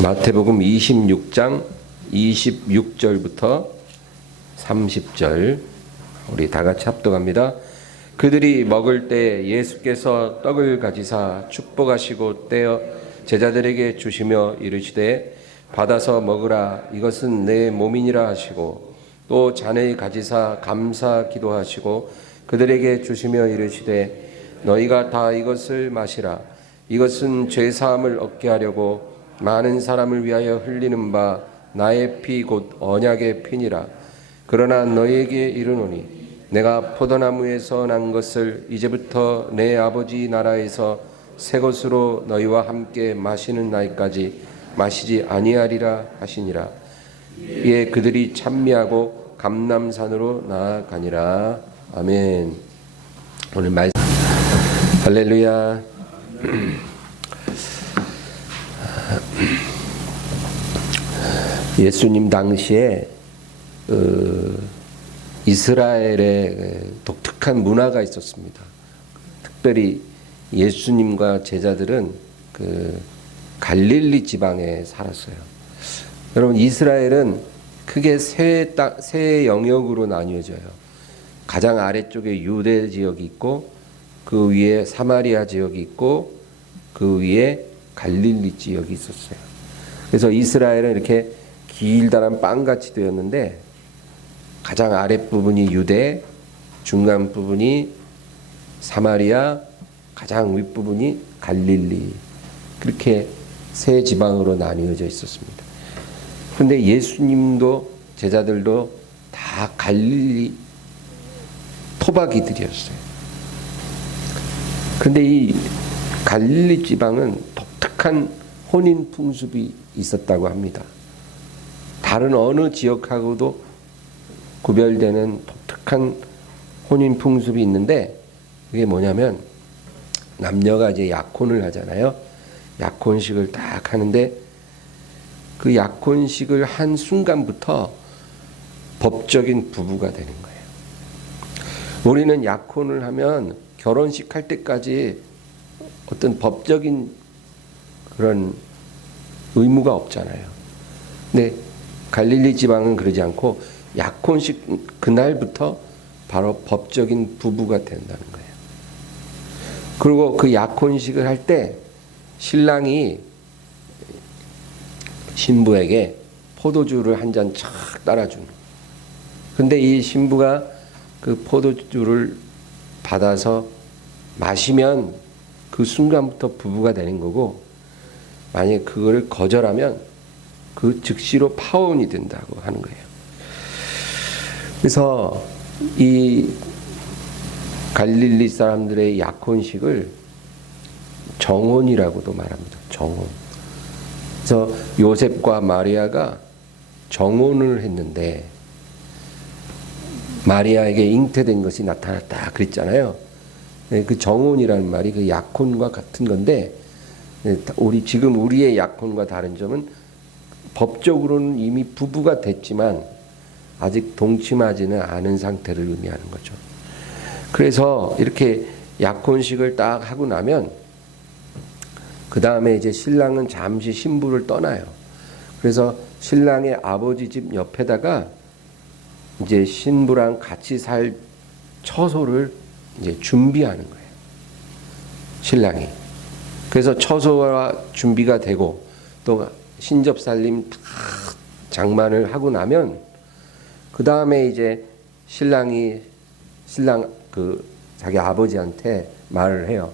마태복음 26장 26절부터 30절 우리 다 같이 합독합니다. 그들이 먹을 때 예수께서 떡을 가지사 축복하시고 떼어 제자들에게 주시며 이르시되 받아서 먹으라 이것은 내 몸이니라 하시고 또 잔을 가지사 감사 기도하시고 그들에게 주시며 이르시되 너희가 다 이것을 마시라 이것은 죄 사함을 얻게 하려고 많은 사람을 위하여 흘리는 바 나의 피 곧 언약의 피니라. 그러나 너희에게 이르노니 내가 포도나무에서 난 것을 이제부터 내 아버지 나라에서 새 것으로 너희와 함께 마시는 날까지 마시지 아니하리라 하시니라. 이에 그들이 찬미하고 감람산으로 나아가니라. 아멘. 오늘 말씀 할렐루야. 예수님 당시에 이스라엘에 독특한 문화가 있었습니다. 특별히 예수님과 제자들은 갈릴리 지방에 살았어요. 여러분, 이스라엘은 크게 세 영역으로 나뉘어져요. 가장 아래쪽에 유대 지역이 있고 그 위에 사마리아 지역이 있고 그 위에 갈릴리 지역이 있었어요. 그래서 이스라엘은 이렇게 길다란 빵같이 되었는데 가장 아랫부분이 유대, 중간 부분이 사마리아, 가장 윗부분이 갈릴리, 그렇게 세 지방으로 나뉘어져 있었습니다. 그런데 예수님도 제자들도 다 갈릴리 토박이들이었어요. 그런데 이 갈릴리 지방은 독특한 혼인 풍습이 있었다고 합니다. 다른 어느 지역하고도 구별되는 독특한 혼인 풍습이 있는데 그게 뭐냐면 남녀가 이제 약혼을 하잖아요. 약혼식을 딱 하는데 그 약혼식을 한 순간부터 법적인 부부가 되는 거예요. 우리는 약혼을 하면 결혼식 할 때까지 어떤 법적인 그런 의무가 없잖아요. 근데 갈릴리 지방은 그러지 않고 약혼식 그날부터 바로 법적인 부부가 된다는 거예요. 그리고 그 약혼식을 할 때 신랑이 신부에게 포도주를 한 잔 촥 따라주는 거예요. 근데 이 신부가 그 포도주를 받아서 마시면 그 순간부터 부부가 되는 거고, 만약에 그걸 거절하면 그 즉시로 파혼이 된다고 하는 거예요. 그래서 이 갈릴리 사람들의 약혼식을 정혼이라고도 말합니다. 정혼. 그래서 요셉과 마리아가 정혼을 했는데 마리아에게 잉태된 것이 나타났다 그랬잖아요. 그 정혼이라는 말이 그 약혼과 같은 건데, 지금 우리의 약혼과 다른 점은 법적으로는 이미 부부가 됐지만 아직 동침하지는 않은 상태를 의미하는 거죠. 그래서 이렇게 약혼식을 딱 하고 나면 그 다음에 이제 신랑은 잠시 신부를 떠나요. 그래서 신랑의 아버지 집 옆에다가 이제 신부랑 같이 살 처소를 이제 준비하는 거예요. 신랑이. 그래서 처소와 준비가 되고 또 신접살림 다 장만을 하고 나면 그 다음에 이제 신랑 자기 아버지한테 말을 해요.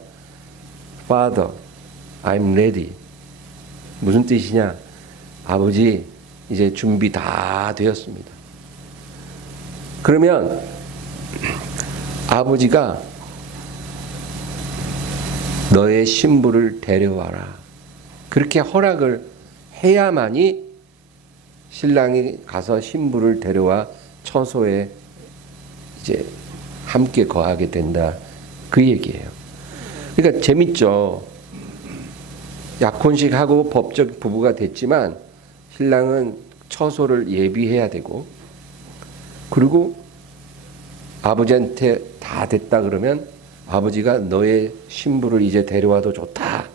Father, I'm ready. 무슨 뜻이냐? 아버지, 이제 준비 다 되었습니다. 그러면 아버지가 너의 신부를 데려와라. 그렇게 허락을 해야만이 신랑이 가서 신부를 데려와 처소에 이제 함께 거하게 된다. 그 얘기예요. 그러니까 재밌죠. 약혼식하고 법적 부부가 됐지만 신랑은 처소를 예비해야 되고, 그리고 아버지한테 다 됐다 그러면 아버지가 너의 신부를 이제 데려와도 좋다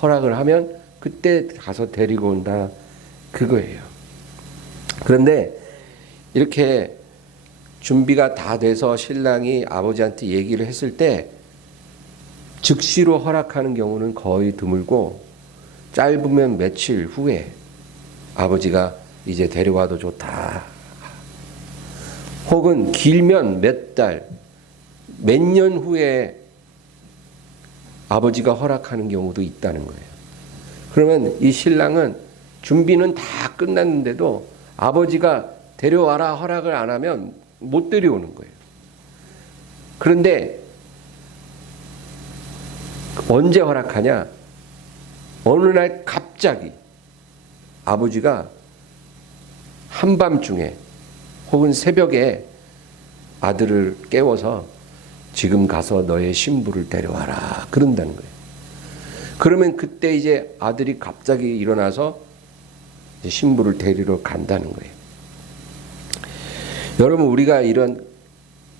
허락을 하면 그때 가서 데리고 온다 그거예요. 그런데 이렇게 준비가 다 돼서 신랑이 아버지한테 얘기를 했을 때 즉시로 허락하는 경우는 거의 드물고, 짧으면 며칠 후에 아버지가 이제 데려와도 좋다, 혹은 길면 몇 달, 몇 년 후에 아버지가 허락하는 경우도 있다는 거예요. 그러면 이 신랑은 준비는 다 끝났는데도 아버지가 데려와라 허락을 안 하면 못 데려오는 거예요. 그런데 언제 허락하냐? 어느 날 갑자기 아버지가 한밤중에 혹은 새벽에 아들을 깨워서 지금 가서 너의 신부를 데려와라 그런다는 거예요. 그러면 그때 이제 아들이 갑자기 일어나서 이제 신부를 데리러 간다는 거예요. 여러분, 우리가 이런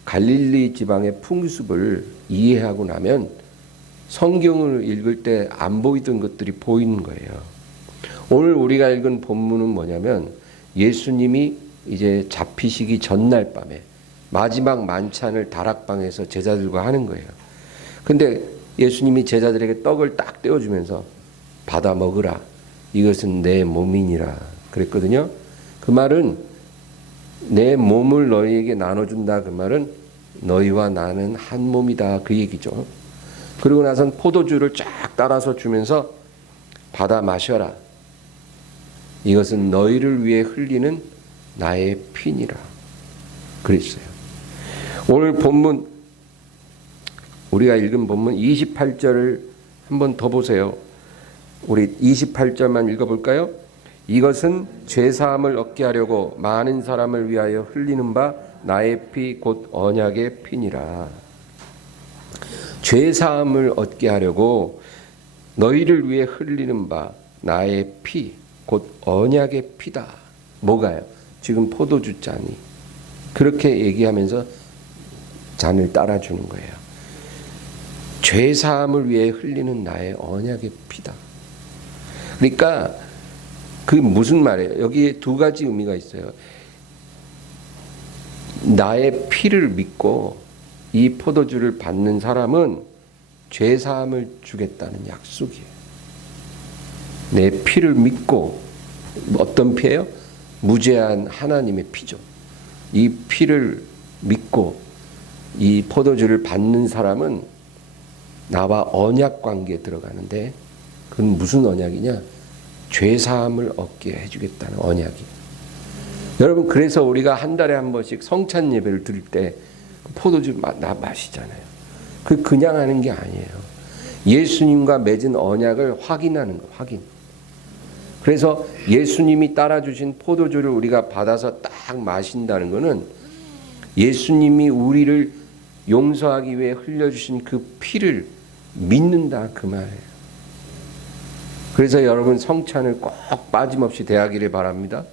갈릴리 지방의 풍습을 이해하고 나면 성경을 읽을 때 안 보이던 것들이 보이는 거예요. 오늘 우리가 읽은 본문은 뭐냐면, 예수님이 이제 잡히시기 전날 밤에 마지막 만찬을 다락방에서 제자들과 하는 거예요. 근데 예수님이 제자들에게 떡을 딱 떼어주면서 받아 먹으라, 이것은 내 몸이니라 그랬거든요. 그 말은 내 몸을 너희에게 나눠준다, 그 말은 너희와 나는 한 몸이다 그 얘기죠. 그리고 나선 포도주를 쫙 따라서 주면서 받아 마셔라, 이것은 너희를 위해 흘리는 나의 피니라 그랬어요. 오늘 본문, 우리가 읽은 본문 28절을 한번 더 보세요. 우리 28절만 읽어볼까요? 이것은 죄사함을 얻게 하려고 많은 사람을 위하여 흘리는 바 나의 피 곧 언약의 피니라. 죄사함을 얻게 하려고 너희를 위해 흘리는 바 나의 피 곧 언약의 피다. 뭐가요? 지금 포도주 잔이. 그렇게 얘기하면서 잔을 따라주는 거예요. 죄사함을 위해 흘리는 나의 언약의 피다. 그러니까 그게 무슨 말이에요? 여기에 두 가지 의미가 있어요. 나의 피를 믿고 이 포도주를 받는 사람은 죄사함을 주겠다는 약속이에요. 내 피를 믿고, 어떤 피예요? 무죄한 하나님의 피죠. 이 피를 믿고 이 포도주를 받는 사람은 나와 언약 관계에 들어가는데, 그건 무슨 언약이냐? 죄사함을 얻게 해주겠다는 언약이에요. 여러분, 그래서 우리가 한 달에 한 번씩 성찬 예배를 드릴 때 포도주 마시잖아요. 그 그냥 하는 게 아니에요. 예수님과 맺은 언약을 확인하는 거, 확인. 그래서 예수님이 따라주신 포도주를 우리가 받아서 딱 마신다는 거는 예수님이 우리를 용서하기 위해 흘려주신 그 피를 믿는다 그 말이에요. 그래서 여러분, 성찬을 꼭 빠짐없이 대하기를 바랍니다.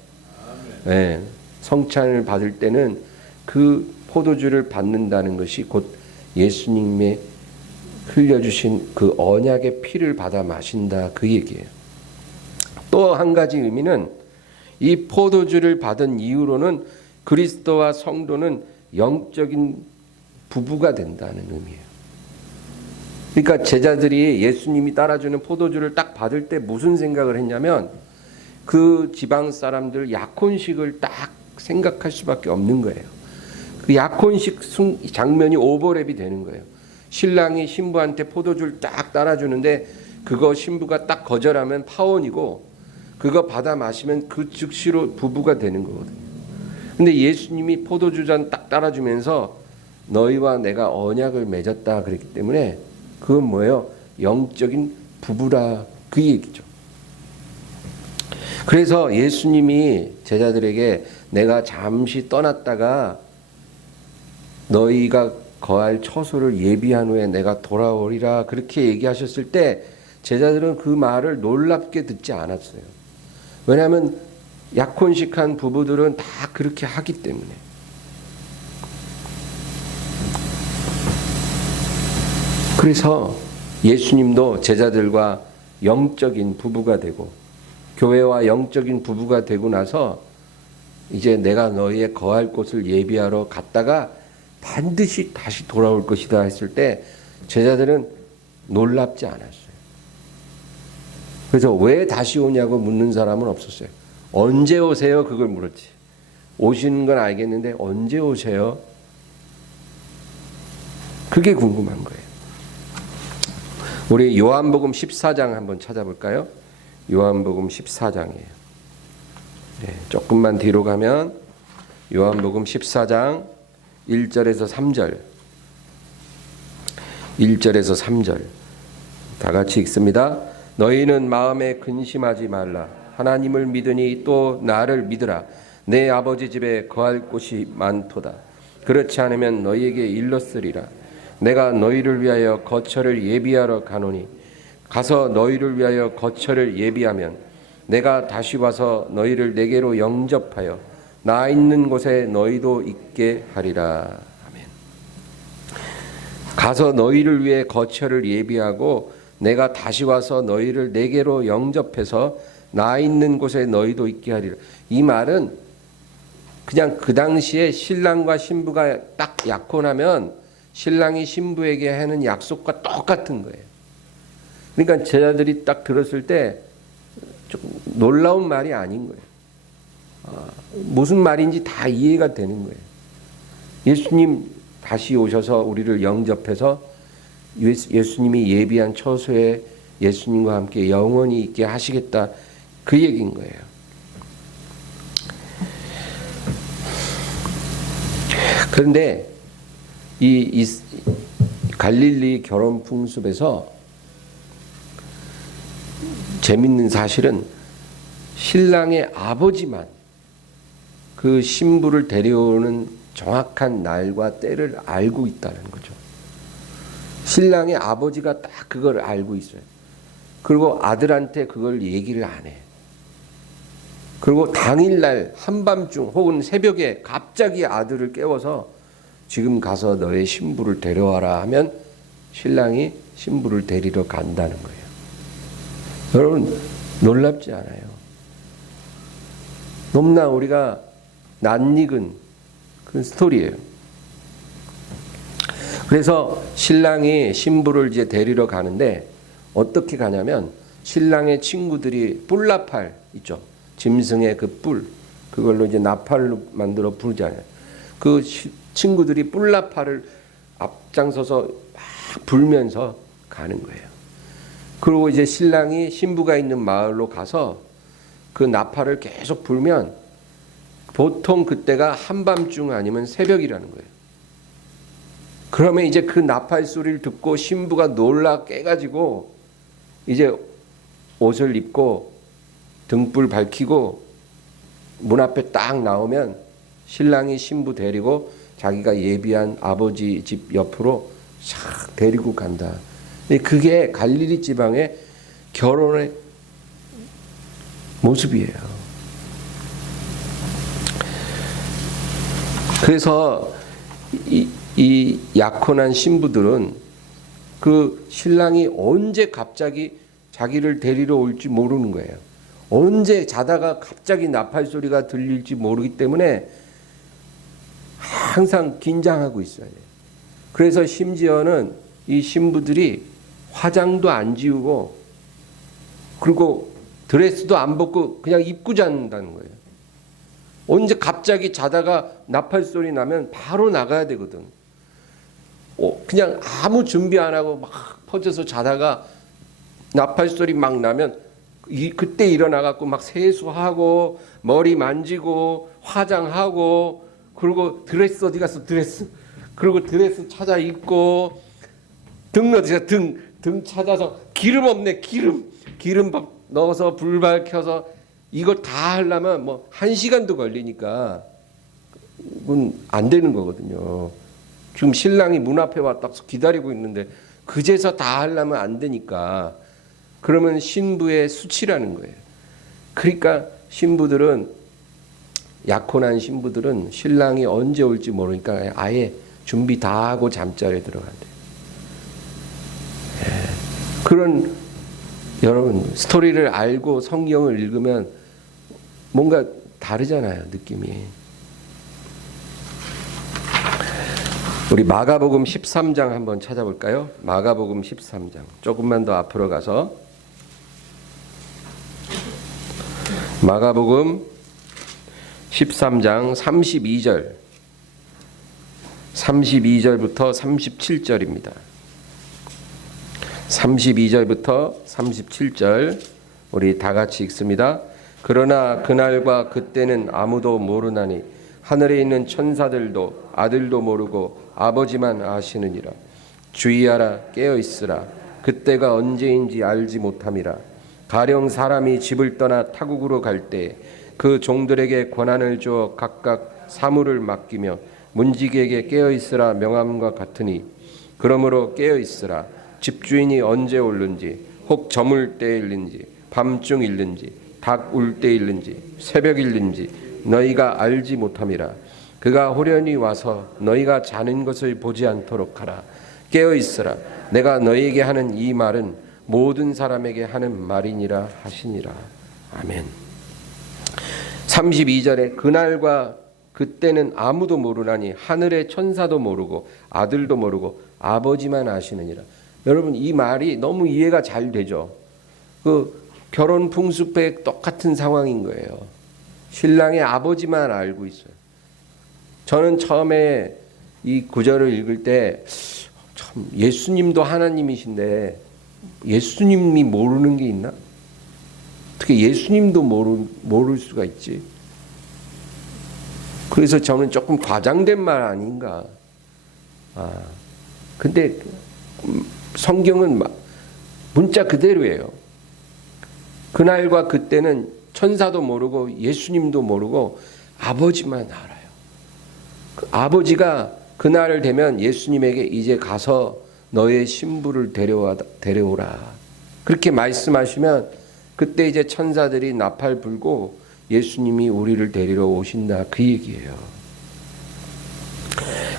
네, 성찬을 받을 때는 그 포도주를 받는다는 것이 곧 예수님의 흘려주신 그 언약의 피를 받아 마신다 그 얘기예요. 또 한 가지 의미는, 이 포도주를 받은 이후로는 그리스도와 성도는 영적인 부부가 된다는 의미예요. 그러니까 제자들이 예수님이 따라주는 포도주를 딱 받을 때 무슨 생각을 했냐면, 그 지방 사람들 약혼식을 딱 생각할 수밖에 없는 거예요. 그 약혼식 장면이 오버랩이 되는 거예요. 신랑이 신부한테 포도주를 딱 따라주는데 그거 신부가 딱 거절하면 파혼이고, 그거 받아 마시면 그 즉시로 부부가 되는 거거든요. 근데 예수님이 포도주잔 딱 따라주면서 너희와 내가 언약을 맺었다 그랬기 때문에 그건 뭐예요? 영적인 부부라 그 얘기죠. 그래서 예수님이 제자들에게 내가 잠시 떠났다가 너희가 거할 처소를 예비한 후에 내가 돌아오리라 그렇게 얘기하셨을 때 제자들은 그 말을 놀랍게 듣지 않았어요. 왜냐하면 약혼식한 부부들은 다 그렇게 하기 때문에. 그래서 예수님도 제자들과 영적인 부부가 되고 교회와 영적인 부부가 되고 나서 이제 내가 너희의 거할 곳을 예비하러 갔다가 반드시 다시 돌아올 것이다 했을 때 제자들은 놀랍지 않았어요. 그래서 왜 다시 오냐고 묻는 사람은 없었어요. 언제 오세요? 그걸 물었지. 오시는 건 알겠는데 언제 오세요? 그게 궁금한 거예요. 우리 요한복음 14장 한번 찾아볼까요? 요한복음 14장이에요. 네, 조금만 뒤로 가면 요한복음 14장 1절에서 3절 1절에서 3절 다 같이 읽습니다. 너희는 마음에 근심하지 말라. 하나님을 믿으니 또 나를 믿으라. 내 아버지 집에 거할 곳이 많도다. 그렇지 않으면 너희에게 일렀으리라. 내가 너희를 위하여 거처를 예비하러 가노니 가서 너희를 위하여 거처를 예비하면 내가 다시 와서 너희를 내게로 영접하여 나 있는 곳에 너희도 있게 하리라. 아멘. 가서 너희를 위해 거처를 예비하고 내가 다시 와서 너희를 내게로 영접해서 나 있는 곳에 너희도 있게 하리라. 이 말은 그냥 그 당시에 신랑과 신부가 딱 약혼하면 신랑이 신부에게 하는 약속과 똑같은 거예요. 그러니까 제자들이 딱 들었을 때 조금 놀라운 말이 아닌 거예요. 무슨 말인지 다 이해가 되는 거예요. 예수님 다시 오셔서 우리를 영접해서 예수님이 예비한 처소에 예수님과 함께 영원히 있게 하시겠다, 그 얘기인 거예요. 그런데 이 갈릴리 결혼 풍습에서 재밌는 사실은 신랑의 아버지만 그 신부를 데려오는 정확한 날과 때를 알고 있다는 거죠. 신랑의 아버지가 딱 그걸 알고 있어요. 그리고 아들한테 그걸 얘기를 안 해. 그리고 당일날 한밤중 혹은 새벽에 갑자기 아들을 깨워서 지금 가서 너의 신부를 데려와라 하면 신랑이 신부를 데리러 간다는 거예요. 여러분 놀랍지 않아요? 너무나 우리가 낯익은 그 스토리예요. 그래서 신랑이 신부를 이제 데리러 가는데 어떻게 가냐면 신랑의 친구들이 뿔나팔 있죠. 짐승의 그 뿔, 그걸로 이제 나팔로 만들어 부르잖아요. 그 친구들이 뿔나팔을 앞장서서 막 불면서 가는 거예요. 그리고 이제 신랑이 신부가 있는 마을로 가서 그 나팔을 계속 불면 보통 그때가 한밤중 아니면 새벽이라는 거예요. 그러면 이제 그 나팔 소리를 듣고 신부가 놀라 깨가지고 이제 옷을 입고 등불 밝히고 문 앞에 딱 나오면 신랑이 신부 데리고 자기가 예비한 아버지 집 옆으로 싹 데리고 간다. 그게 갈릴리 지방의 결혼의 모습이에요. 그래서 이 약혼한 신부들은 그 신랑이 언제 갑자기 자기를 데리러 올지 모르는 거예요. 언제 자다가 갑자기 나팔 소리가 들릴지 모르기 때문에 항상 긴장하고 있어야 돼요. 그래서 심지어는 이 신부들이 화장도 안 지우고 그리고 드레스도 안 벗고 그냥 입고 잔다는 거예요. 언제 갑자기 자다가 나팔 소리 나면 바로 나가야 되거든. 그냥 아무 준비 안 하고 막 퍼져서 자다가 나팔 소리 막 나면 그때 일어나갖고 막 세수하고 머리 만지고 화장하고 그리고 드레스 어디 갔어 드레스, 그리고 드레스 찾아 입고 등 어디 갔어 등 찾아서 기름 없네 기름 넣어서 불 밝혀서 이걸 다 하려면 뭐 1시간도 걸리니까 그건 안 되는 거거든요. 지금 신랑이 문 앞에 왔다 기다리고 있는데 그제서 다 하려면 안 되니까 그러면 신부의 수치라는 거예요. 그러니까 신부들은 약혼한 신부들은 신랑이 언제 올지 모르니까 아예 준비 다 하고 잠자리에 들어간대요. 그런 여러분 스토리를 알고 성경을 읽으면 뭔가 다르잖아요, 느낌이. 우리 마가복음 13장 한번 찾아볼까요? 마가복음 13장. 조금만 더 앞으로 가서 마가복음 13장 32절부터 37절입니다. 32절부터 37절 우리 다 같이 읽습니다. 그러나 그날과 그때는 아무도 모르나니 하늘에 있는 천사들도 아들도 모르고 아버지만 아시느니라. 주의하라, 깨어 있으라. 그때가 언제인지 알지 못함이라. 가령 사람이 집을 떠나 타국으로 갈 때 그 종들에게 권한을 주어 각각 사물을 맡기며 문지기에게 깨어 있으라 명함과 같으니 그러므로 깨어 있으라. 집주인이 언제 올는지 혹 저물 때일는지 밤중일는지 닭 울 때일는지 새벽일는지 너희가 알지 못함이라. 그가 호련히 와서 너희가 자는 것을 보지 않도록 하라. 깨어 있으라. 내가 너희에게 하는 이 말은 모든 사람에게 하는 말이니라 하시니라. 아멘. 32절에 그날과 그때는 아무도 모르나니 하늘의 천사도 모르고 아들도 모르고 아버지만 아시느니라. 여러분 이 말이 너무 이해가 잘 되죠. 그 결혼 풍습에 똑같은 상황인 거예요. 신랑의 아버지만 알고 있어요. 저는 처음에 이 구절을 읽을 때 참 예수님도 하나님이신데 예수님이 모르는 게 있나? 어떻게 예수님도 모를 수가 있지? 그래서 저는 조금 과장된 말 아닌가. 근데 성경은 문자 그대로예요. 그날과 그때는 천사도 모르고 예수님도 모르고 아버지만 알아요. 그 아버지가 그날을 되면 예수님에게 이제 가서 너의 신부를 데려오라. 그렇게 말씀하시면 그때 이제 천사들이 나팔 불고 예수님이 우리를 데리러 오신다. 그 얘기예요.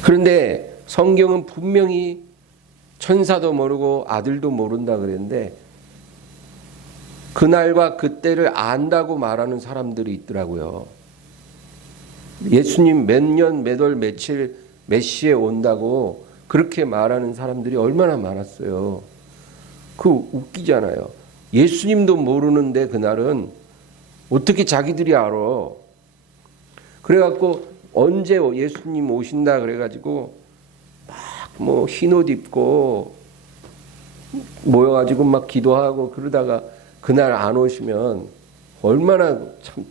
그런데 성경은 분명히 천사도 모르고 아들도 모른다 그랬는데 그날과 그때를 안다고 말하는 사람들이 있더라고요. 예수님 몇 년, 몇 월, 며칠, 몇 시에 온다고 그렇게 말하는 사람들이 얼마나 많았어요. 그 웃기잖아요. 예수님도 모르는데 그날은 어떻게 자기들이 알아. 그래갖고 언제 예수님 오신다 그래가지고 막 뭐 흰옷 입고 모여가지고 막 기도하고 그러다가 그날 안 오시면 얼마나 참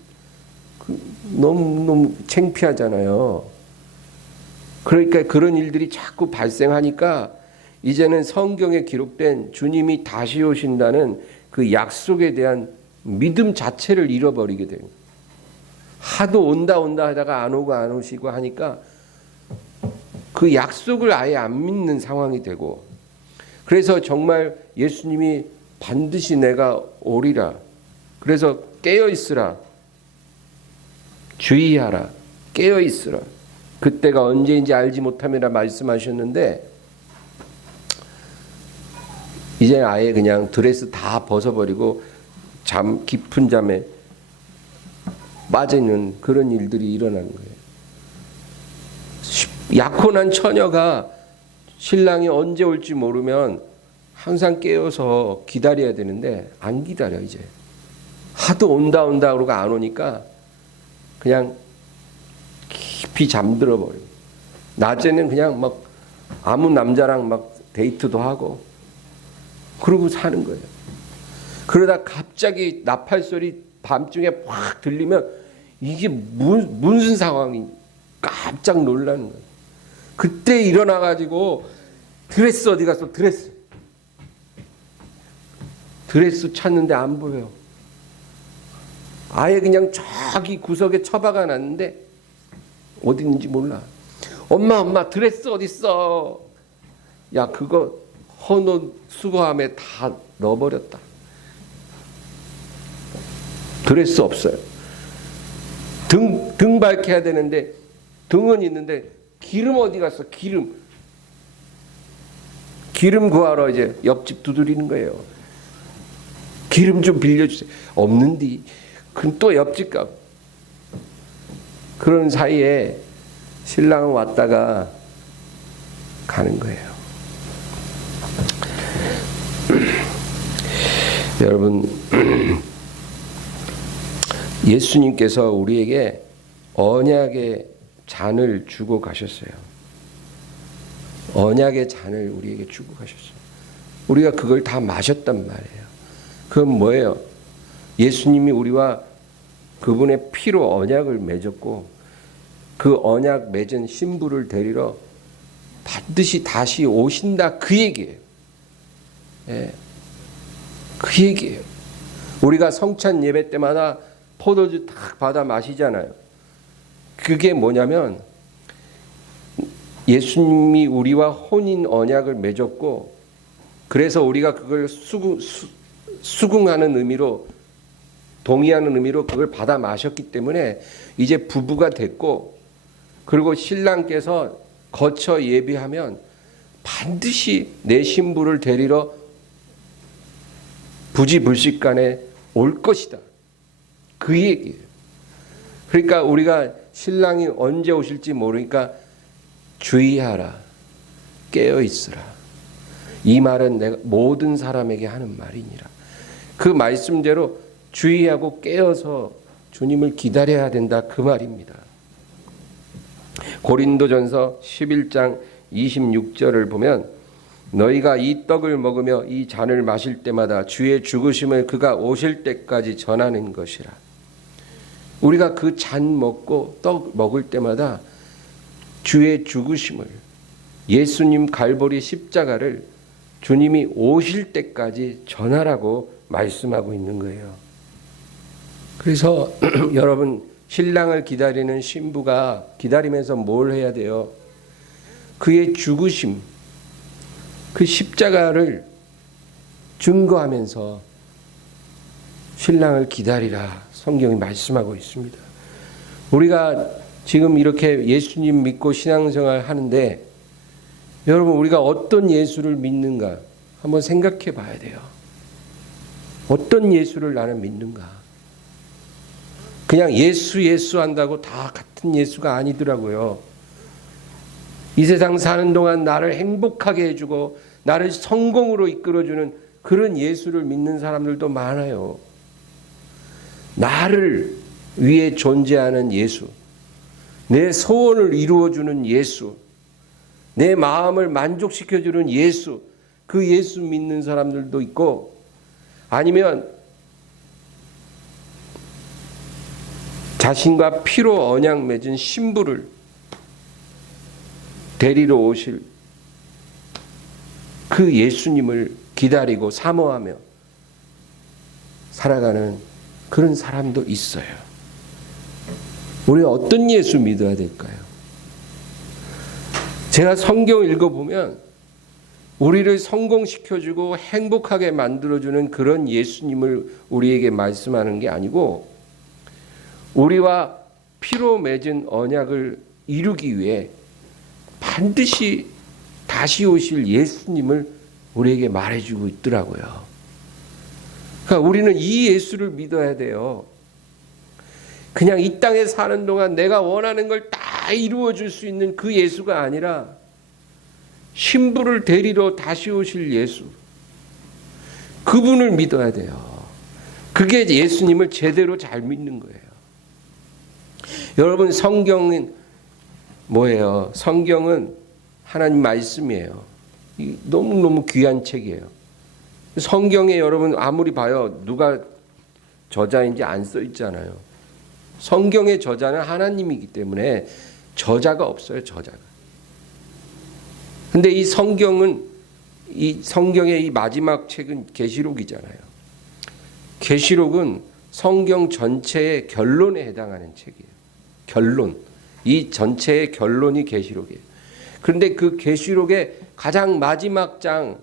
너무 창피하잖아요. 그러니까 그런 일들이 자꾸 발생하니까 이제는 성경에 기록된 주님이 다시 오신다는 그 약속에 대한 믿음 자체를 잃어버리게 돼요. 하도 온다 하다가 안 오고 안 오시고 하니까 그 약속을 아예 안 믿는 상황이 되고, 그래서 정말 예수님이 반드시 내가 오리라. 그래서 깨어 있으라. 주의하라. 깨어 있으라. 그때가 언제인지 알지 못함이라 말씀하셨는데 이제 아예 그냥 드레스 다 벗어버리고 깊은 잠에 빠지는 그런 일들이 일어나는 거예요. 약혼한 처녀가 신랑이 언제 올지 모르면 항상 깨어서 기다려야 되는데 안 기다려. 이제 하도 온다 그러고 안 오니까 그냥 깊이 잠들어 버려. 낮에는 그냥 막 아무 남자랑 막 데이트도 하고 그러고 사는 거예요. 그러다 갑자기 나팔 소리 밤중에 확 들리면 이게 무슨 상황이 깜짝 놀라는 거예요. 그때 일어나가지고 드레스 어디 갔어? 드레스 찾는데 안 보여. 아예 그냥 저기 구석에 처박아 놨는데 어디 있는지 몰라. 엄마 드레스 어디 있어? 야 그거 헌옷 수거함에 다 넣어버렸다. 드레스 없어요. 등 밝혀야 되는데 등은 있는데 기름 어디 갔어? 기름 구하러 이제 옆집 두드리는 거예요. 기름 좀 빌려주세요. 없는디. 그럼 또 옆집 가고. 그런 사이에 신랑은 왔다가 가는 거예요. 여러분, 예수님께서 우리에게 언약의 잔을 주고 가셨어요. 언약의 잔을 우리에게 주고 가셨어요. 우리가 그걸 다 마셨단 말이에요. 그건 뭐예요? 예수님이 우리와 그분의 피로 언약을 맺었고 그 언약 맺은 신부를 데리러 반드시 다시 오신다, 그 얘기예요. 예. 그 얘기예요. 우리가 성찬 예배 때마다 포도주 딱 받아 마시잖아요. 그게 뭐냐면 예수님이 우리와 혼인 언약을 맺었고 그래서 우리가 그걸 수긍하는 의미로, 동의하는 의미로 그걸 받아 마셨기 때문에 이제 부부가 됐고, 그리고 신랑께서 거쳐 예비하면 반드시 내 신부를 데리러 부지불식간에 올 것이다, 그 얘기예요. 그러니까 우리가 신랑이 언제 오실지 모르니까 주의하라, 깨어 있으라. 이 말은 내가 모든 사람에게 하는 말이니라. 그 말씀대로 주의하고 깨어서 주님을 기다려야 된다, 그 말입니다. 고린도전서 11장 26절을 보면 너희가 이 떡을 먹으며 이 잔을 마실 때마다 주의 죽으심을 그가 오실 때까지 전하는 것이라. 우리가 그 잔 먹고 떡 먹을 때마다 주의 죽으심을, 예수님 갈보리 십자가를 주님이 오실 때까지 전하라고 말씀하고 있는 거예요. 그래서 여러분, 신랑을 기다리는 신부가 기다리면서 뭘 해야 돼요? 그의 죽으심, 그 십자가를 증거하면서 신랑을 기다리라, 성경이 말씀하고 있습니다. 우리가 지금 이렇게 예수님 믿고 신앙생활 하는데 여러분, 우리가 어떤 예수를 믿는가 한번 생각해 봐야 돼요. 어떤 예수를 나는 믿는가? 그냥 예수 한다고 다 같은 예수가 아니더라고요. 이 세상 사는 동안 나를 행복하게 해주고 나를 성공으로 이끌어주는 그런 예수를 믿는 사람들도 많아요. 나를 위해 존재하는 예수, 내 소원을 이루어주는 예수, 내 마음을 만족시켜주는 예수, 그 예수 믿는 사람들도 있고, 아니면 자신과 피로 언약 맺은 신부를 데리러 오실 그 예수님을 기다리고 사모하며 살아가는 그런 사람도 있어요. 우리가 어떤 예수 믿어야 될까요? 제가 성경 읽어보면 우리를 성공시켜주고 행복하게 만들어주는 그런 예수님을 우리에게 말씀하는 게 아니고, 우리와 피로 맺은 언약을 이루기 위해 반드시 다시 오실 예수님을 우리에게 말해주고 있더라고요. 그러니까 우리는 이 예수를 믿어야 돼요. 그냥 이 땅에 사는 동안 내가 원하는 걸 다 이루어줄 수 있는 그 예수가 아니라 신부를 데리러 다시 오실 예수, 그분을 믿어야 돼요. 그게 예수님을 제대로 잘 믿는 거예요. 여러분, 성경은 뭐예요? 성경은 하나님 말씀이에요. 너무너무 귀한 책이에요. 성경에 여러분 아무리 봐요, 누가 저자인지 안 써 있잖아요. 성경의 저자는 하나님이기 때문에 저자가 없어요, 저자가. 근데 이 성경은, 이 성경의 이 마지막 책은 계시록이잖아요. 계시록은 성경 전체의 결론에 해당하는 책이에요. 결론. 이 전체의 결론이 계시록이에요. 그런데 그 계시록의 가장 마지막 장,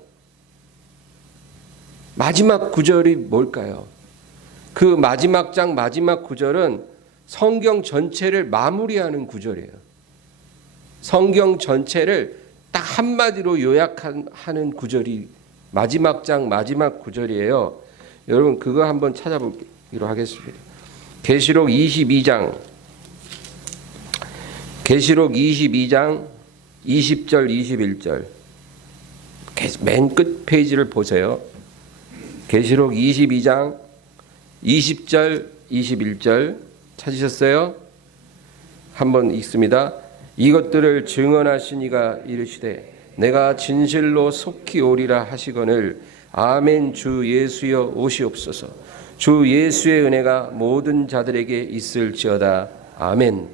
마지막 구절이 뭘까요? 그 마지막 장 마지막 구절은 성경 전체를 마무리하는 구절이에요. 성경 전체를 딱 한마디로 요약하는 구절이 마지막 장 마지막 구절이에요. 여러분 그거 한번 찾아보기로 하겠습니다. 계시록 22장 20절 21절 맨 끝 페이지를 보세요. 계시록 22장 20절 21절 찾으셨어요? 한번 읽습니다. 이것들을 증언하신 이가 이르시되 내가 진실로 속히 오리라 하시거늘 아멘. 주 예수여 오시옵소서. 주 예수의 은혜가 모든 자들에게 있을지어다. 아멘.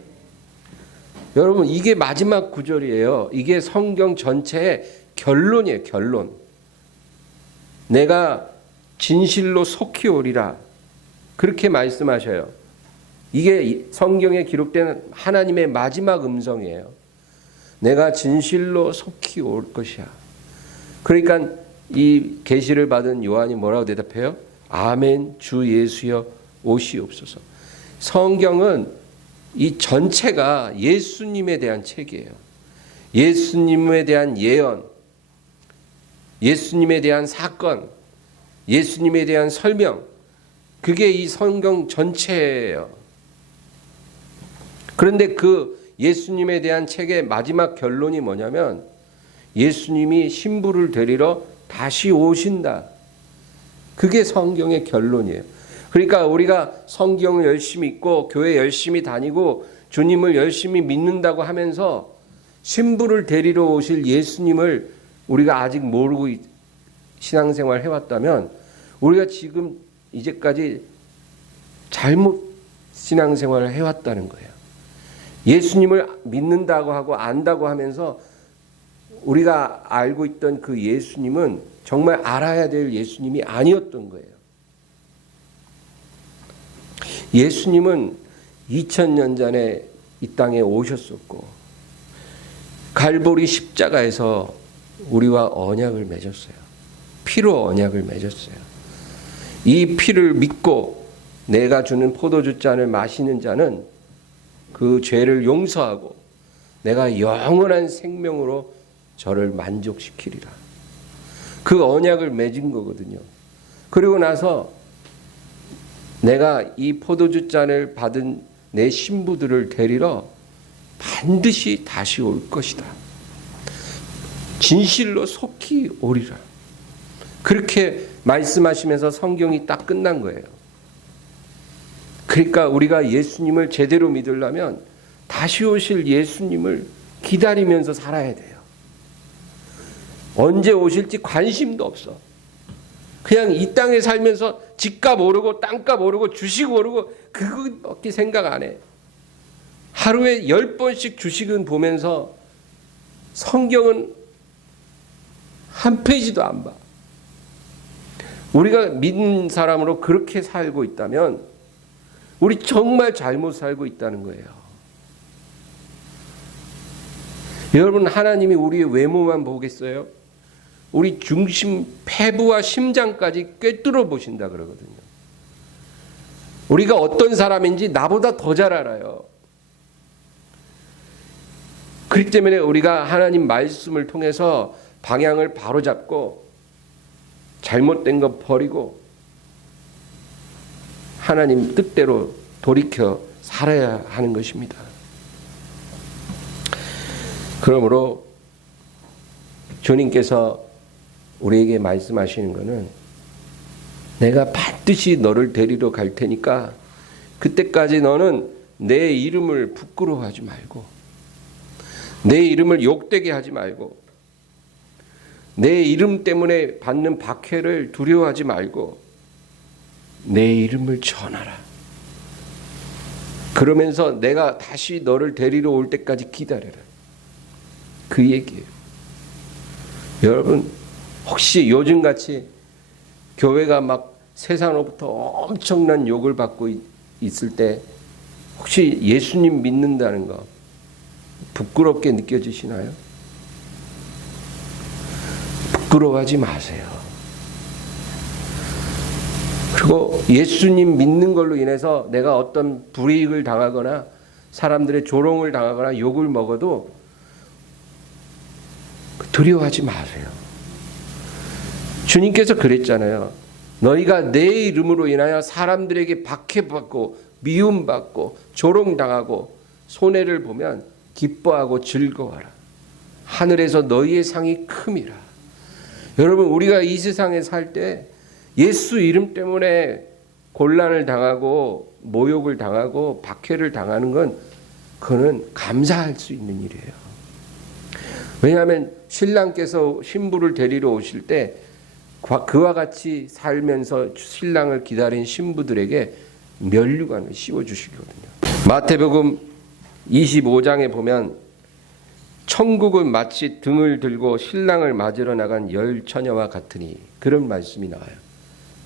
여러분 이게 마지막 구절이에요. 이게 성경 전체의 결론이에요. 결론. 내가 진실로 속히 오리라 그렇게 말씀하셔요. 이게 성경에 기록된 하나님의 마지막 음성이에요. 내가 진실로 속히 올 것이야. 그러니까 이 계시를 받은 요한이 뭐라고 대답해요? 아멘. 주 예수여 오시옵소서. 성경은 이 전체가 예수님에 대한 책이에요. 예수님에 대한 예언, 예수님에 대한 사건, 예수님에 대한 설명, 그게 이 성경 전체예요. 그런데 그 예수님에 대한 책의 마지막 결론이 뭐냐면 예수님이 신부를 데리러 다시 오신다. 그게 성경의 결론이에요. 그러니까 우리가 성경을 열심히 읽고 교회 열심히 다니고 주님을 열심히 믿는다고 하면서 신부를 데리러 오실 예수님을 우리가 아직 모르고 신앙생활 해왔다면 우리가 지금 이제까지 잘못 신앙생활을 해왔다는 거예요. 예수님을 믿는다고 하고 안다고 하면서 우리가 알고 있던 그 예수님은 정말 알아야 될 예수님이 아니었던 거예요. 예수님은 2000년 전에 이 땅에 오셨었고 갈보리 십자가에서 우리와 언약을 맺었어요. 피로 언약을 맺었어요. 이 피를 믿고 내가 주는 포도주 잔을 마시는 자는 그 죄를 용서하고 내가 영원한 생명으로 저를 만족시키리라. 그 언약을 맺은 거거든요. 그리고 나서 내가 이 포도주 잔을 받은 내 신부들을 데리러 반드시 다시 올 것이다. 진실로 속히 오리라. 그렇게 말씀하시면서 성경이 딱 끝난 거예요. 그러니까 우리가 예수님을 제대로 믿으려면 다시 오실 예수님을 기다리면서 살아야 돼요. 언제 오실지 관심도 없어. 그냥 이 땅에 살면서 집값 오르고 땅값 오르고 주식 오르고 그거밖에 생각 안 해. 하루에 10번씩 주식은 보면서 성경은 한 페이지도 안 봐. 우리가 믿는 사람으로 그렇게 살고 있다면 우리 정말 잘못 살고 있다는 거예요. 여러분 하나님이 우리의 외모만 보겠어요? 우리 중심, 폐부와 심장까지 꿰뚫어 보신다 그러거든요. 우리가 어떤 사람인지 나보다 더 잘 알아요. 그렇기 때문에 우리가 하나님 말씀을 통해서 방향을 바로 잡고 잘못된 거 버리고 하나님 뜻대로 돌이켜 살아야 하는 것입니다. 그러므로 주님께서 우리에게 말씀하시는 것은 내가 반드시 너를 데리러 갈 테니까 그때까지 너는 내 이름을 부끄러워하지 말고 내 이름을 욕되게 하지 말고 내 이름 때문에 받는 박해를 두려워하지 말고 내 이름을 전하라. 그러면서 내가 다시 너를 데리러 올 때까지 기다려라. 그 얘기예요. 여러분 혹시 요즘같이 교회가 막 세상으로부터 엄청난 욕을 받고 있을 때 혹시 예수님 믿는다는 거 부끄럽게 느껴지시나요? 부끄러워하지 마세요. 그리고 예수님 믿는 걸로 인해서 내가 어떤 불이익을 당하거나 사람들의 조롱을 당하거나 욕을 먹어도 두려워하지 마세요. 주님께서 그랬잖아요. 너희가 내 이름으로 인하여 사람들에게 박해받고 미움받고 조롱당하고 손해를 보면 기뻐하고 즐거워하라. 하늘에서 너희의 상이 큼이라. 여러분, 우리가 이 세상에 살 때 예수 이름 때문에 곤란을 당하고 모욕을 당하고 박해를 당하는 건 그거는 감사할 수 있는 일이에요. 왜냐하면 신랑께서 신부를 데리러 오실 때 그와 같이 살면서 신랑을 기다린 신부들에게 면류관을 씌워주시거든요. 마태복음 25장에 보면 천국은 마치 등을 들고 신랑을 맞으러 나간 열 처녀와 같으니, 그런 말씀이 나와요.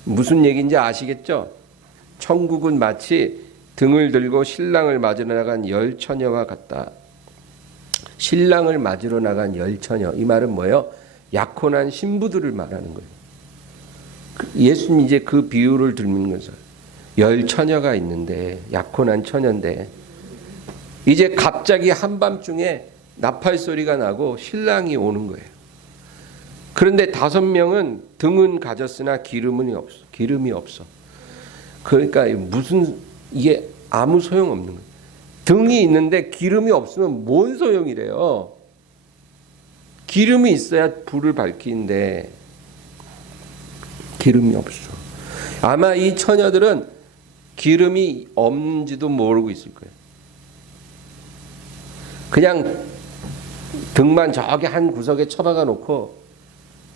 무슨 얘기인지 아시겠죠? 천국은 마치 등을 들고 신랑을 맞으러 나간 열 처녀와 같다. 신랑을 맞으러 나간 열 처녀, 이 말은 뭐예요? 약혼한 신부들을 말하는 거예요. 예수님이 이제 그 비유를 들는 것은 열 처녀가 있는데, 약혼한 처녀인데 이제 갑자기 한밤중에 나팔 소리가 나고 신랑이 오는 거예요. 그런데 5명은 등은 가졌으나 기름이 없어. 그러니까 무슨, 이게 아무 소용 없는 거예요. 등이 있는데 기름이 없으면 뭔 소용이래요. 기름이 있어야 불을 밝히는데 기름이 없어. 아마 이 처녀들은 기름이 없는지도 모르고 있을 거예요. 그냥 등만 저기 한 구석에 처박아 놓고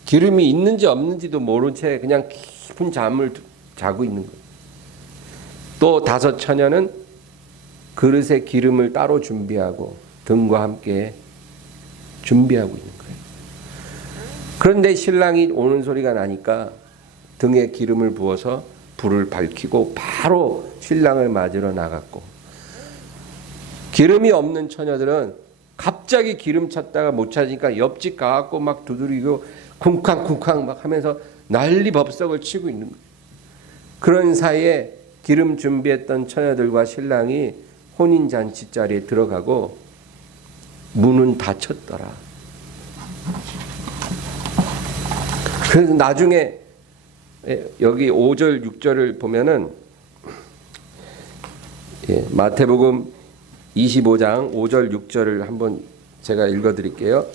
기름이 있는지 없는지도 모른 채 그냥 깊은 잠을 자고 있는 거예요. 또 5 처녀는 그릇에 기름을 따로 준비하고 등과 함께 준비하고 있는 거예요. 그런데 신랑이 오는 소리가 나니까 등에 기름을 부어서 불을 밝히고 바로 신랑을 맞으러 나갔고, 기름이 없는 처녀들은 갑자기 기름 찾다가 못 찾으니까 옆집 가갖고 막 두드리고 쿵쾅쿵쾅 막 하면서 난리 법석을 치고 있는 거예요. 그런 사이에 기름 준비했던 처녀들과 신랑이 혼인잔치 자리에 들어가고 문은 닫혔더라. 그래서 나중에 여기 5절 6절을 보면은, 마태복음 25장 5절 6절을 한번 제가 읽어드릴게요.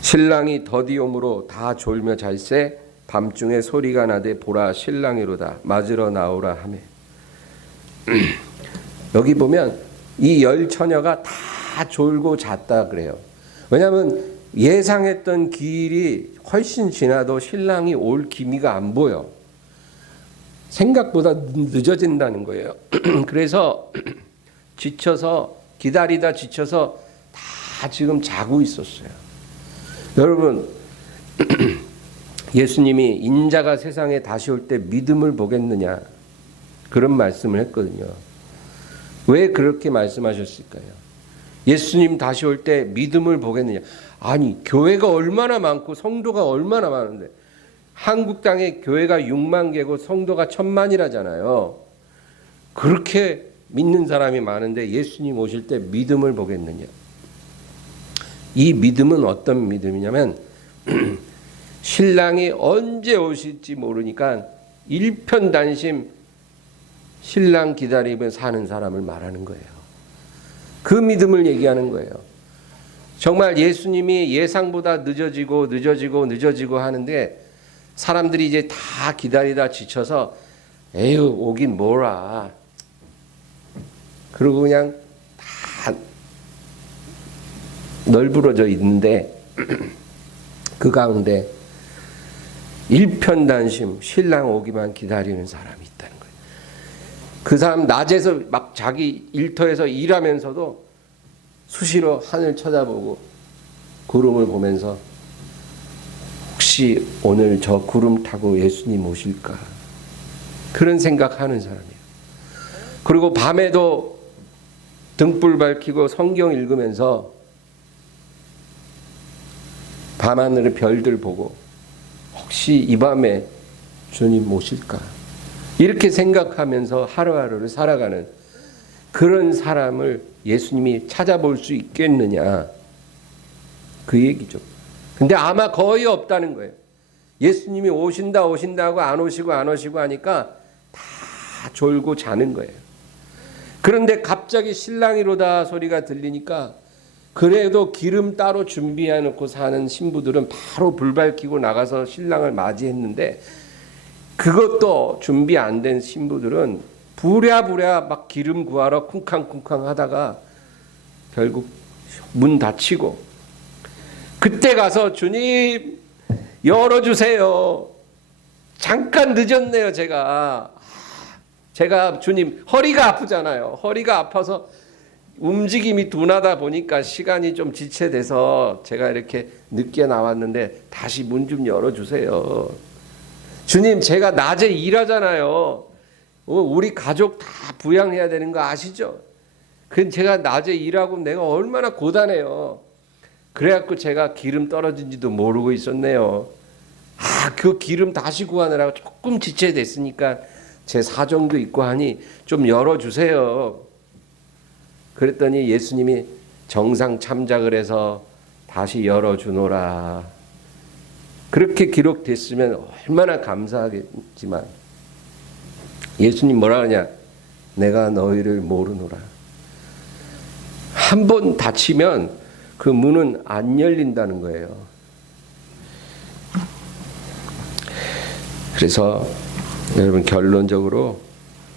신랑이 더디 오므로 다 졸며 잘새 밤중에 소리가 나되 보라 신랑이로다 맞으러 나오라 하매. 여기 보면 이 열 처녀가 다 졸고 잤다 그래요. 왜냐하면 예상했던 길이 훨씬 지나도 신랑이 올 기미가 안 보여. 생각보다 늦어진다는 거예요. 그래서 지쳐서 기다리다 지쳐서 다 지금 자고 있었어요. 여러분, 예수님이 인자가 세상에 다시 올 때 믿음을 보겠느냐, 그런 말씀을 했거든요. 왜 그렇게 말씀하셨을까요? 예수님 다시 올 때 믿음을 보겠느냐. 아니, 교회가 얼마나 많고 성도가 얼마나 많은데, 한국 땅에 교회가 6만 개고 성도가 1000만이라잖아요. 그렇게 믿는 사람이 많은데 예수님 오실 때 믿음을 보겠느냐. 이 믿음은 어떤 믿음이냐면 신랑이 언제 오실지 모르니까 일편단심 신랑 기다리며 사는 사람을 말하는 거예요. 그 믿음을 얘기하는 거예요. 정말 예수님이 예상보다 늦어지고 하는데 사람들이 이제 다 기다리다 지쳐서 에휴 오긴 뭐라, 그리고 그냥 다 널브러져 있는데 그 가운데 일편단심 신랑 오기만 기다리는 사람이 있다는 거예요. 그 사람 낮에서 막 자기 일터에서 일하면서도 수시로 하늘 쳐다보고 구름을 보면서 혹시 오늘 저 구름 타고 예수님 오실까, 그런 생각하는 사람이에요. 그리고 밤에도 등불 밝히고 성경 읽으면서 밤하늘의 별들 보고 혹시 이 밤에 주님 오실까, 이렇게 생각하면서 하루하루를 살아가는 그런 사람을 예수님이 찾아볼 수 있겠느냐, 그 얘기죠. 근데 아마 거의 없다는 거예요. 예수님이 오신다 하고 안 오시고 하니까 다 졸고 자는 거예요. 그런데 갑자기 신랑이로다 소리가 들리니까 그래도 기름 따로 준비해 놓고 사는 신부들은 바로 불 밝히고 나가서 신랑을 맞이했는데, 그것도 준비 안 된 신부들은 부랴부랴 막 기름 구하러 쿵쾅쿵쾅 하다가 결국 문 닫히고, 그때 가서 주님 열어주세요. 잠깐 늦었네요. 제가 주님 허리가 아프잖아요. 허리가 아파서 움직임이 둔하다 보니까 시간이 좀 지체돼서 제가 이렇게 늦게 나왔는데 다시 문 좀 열어주세요. 주님, 제가 낮에 일하잖아요. 우리 가족 다 부양해야 되는 거 아시죠? 그 제가 낮에 일하고 내가 얼마나 고단해요. 그래갖고 제가 기름 떨어진지도 모르고 있었네요. 그 기름 다시 구하느라고 조금 지체됐으니까 제 사정도 있고 하니 좀 열어주세요. 그랬더니 예수님이 정상 참작을 해서 다시 열어주노라. 그렇게 기록됐으면 얼마나 감사하겠지만 예수님 뭐라 하냐? 내가 너희를 모르노라. 한 번 닫히면 그 문은 안 열린다는 거예요. 그래서 여러분, 결론적으로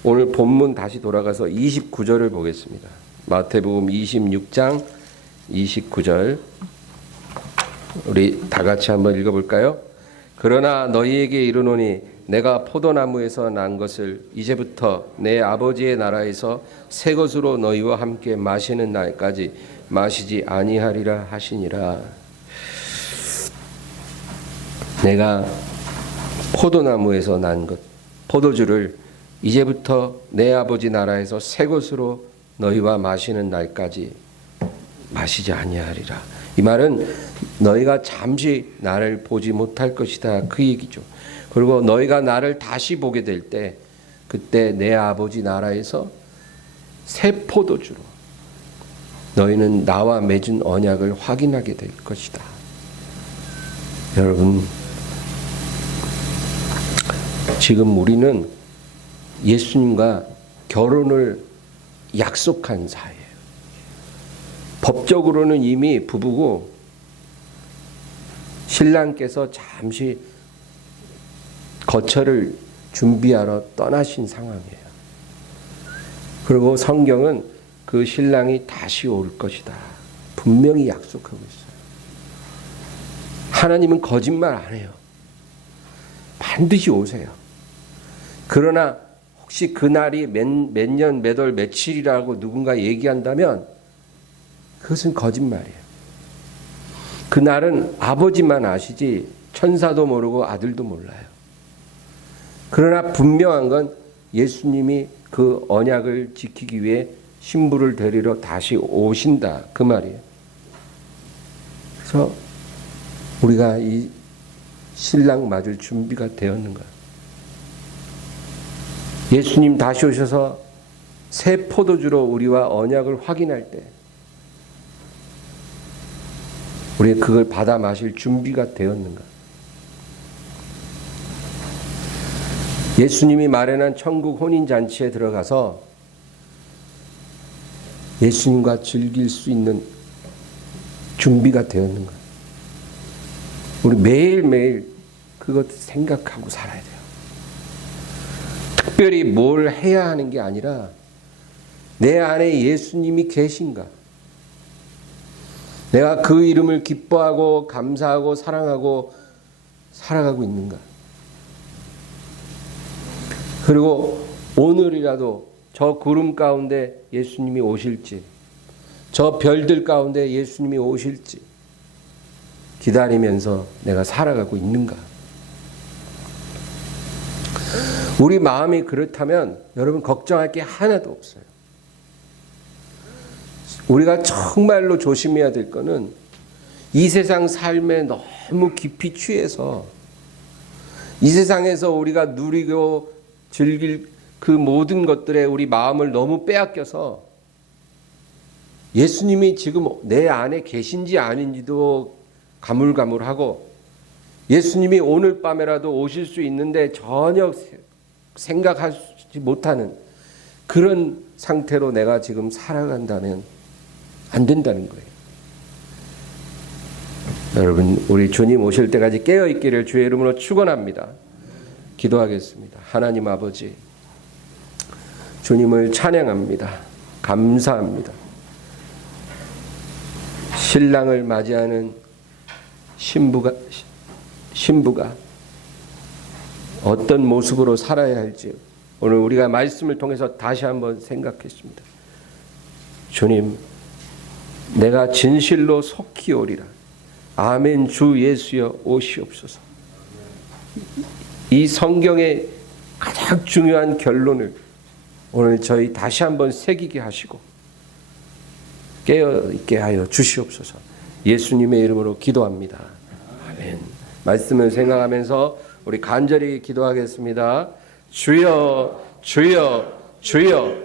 오늘 본문 다시 돌아가서 29절을 보겠습니다. 마태복음 26장 29절 우리 다 같이 한번 읽어볼까요? 그러나 너희에게 이르노니 내가 포도나무에서 난 것을 이제부터 내 아버지의 나라에서 새 것으로 너희와 함께 마시는 날까지 마시지 아니하리라 하시니라. 내가 포도나무에서 난 것, 포도주를 이제부터 내 아버지 나라에서 새 것으로 너희와 마시는 날까지 마시지 아니하리라. 이 말은 너희가 잠시 나를 보지 못할 것이다, 그 얘기죠. 그리고 너희가 나를 다시 보게 될 때 그때 내 아버지 나라에서 새 포도주로 너희는 나와 맺은 언약을 확인하게 될 것이다. 여러분, 지금 우리는 예수님과 결혼을 약속한 사이예요. 법적으로는 이미 부부고 신랑께서 잠시 거처를 준비하러 떠나신 상황이에요. 그리고 성경은 그 신랑이 다시 올 것이다, 분명히 약속하고 있어요. 하나님은 거짓말 안 해요. 반드시 오세요. 그러나 혹시 그날이 몇 년, 몇 월, 며칠이라고 누군가 얘기한다면 그것은 거짓말이에요. 그날은 아버지만 아시지 천사도 모르고 아들도 몰라요. 그러나 분명한 건 예수님이 그 언약을 지키기 위해 신부를 데리러 다시 오신다, 그 말이에요. 그래서 우리가 이 신랑 맞을 준비가 되었는가? 예수님 다시 오셔서 새 포도주로 우리와 언약을 확인할 때 우리 그걸 받아 마실 준비가 되었는가? 예수님이 마련한 천국 혼인잔치에 들어가서 예수님과 즐길 수 있는 준비가 되었는가? 우리 매일매일 그것 생각하고 살아야 돼요. 특별히 뭘 해야 하는 게 아니라 내 안에 예수님이 계신가? 내가 그 이름을 기뻐하고 감사하고 사랑하고 살아가고 있는가? 그리고 오늘이라도 저 구름 가운데 예수님이 오실지, 저 별들 가운데 예수님이 오실지 기다리면서 내가 살아가고 있는가? 우리 마음이 그렇다면 여러분, 걱정할 게 하나도 없어요. 우리가 정말로 조심해야 될 거는 이 세상 삶에 너무 깊이 취해서 이 세상에서 우리가 누리고 즐길 그 모든 것들에 우리 마음을 너무 빼앗겨서 예수님이 지금 내 안에 계신지 아닌지도 가물가물하고 예수님이 오늘 밤에라도 오실 수 있는데 전혀 생각하지 못하는 그런 상태로 내가 지금 살아간다면 안 된다는 거예요. 여러분, 우리 주님 오실 때까지 깨어 있기를 주의 이름으로 축원합니다. 기도하겠습니다. 하나님 아버지, 주님을 찬양합니다. 감사합니다. 신랑을 맞이하는 신부가 어떤 모습으로 살아야 할지 오늘 우리가 말씀을 통해서 다시 한번 생각했습니다. 주님, 내가 진실로 속히 오리라. 아멘. 주 예수여 오시옵소서. 이 성경의 가장 중요한 결론을 오늘 저희 다시 한번 새기게 하시고 깨어있게 하여 주시옵소서. 예수님의 이름으로 기도합니다. 아멘. 말씀을 생각하면서 우리 간절히 기도하겠습니다. 주여, 주여, 주여.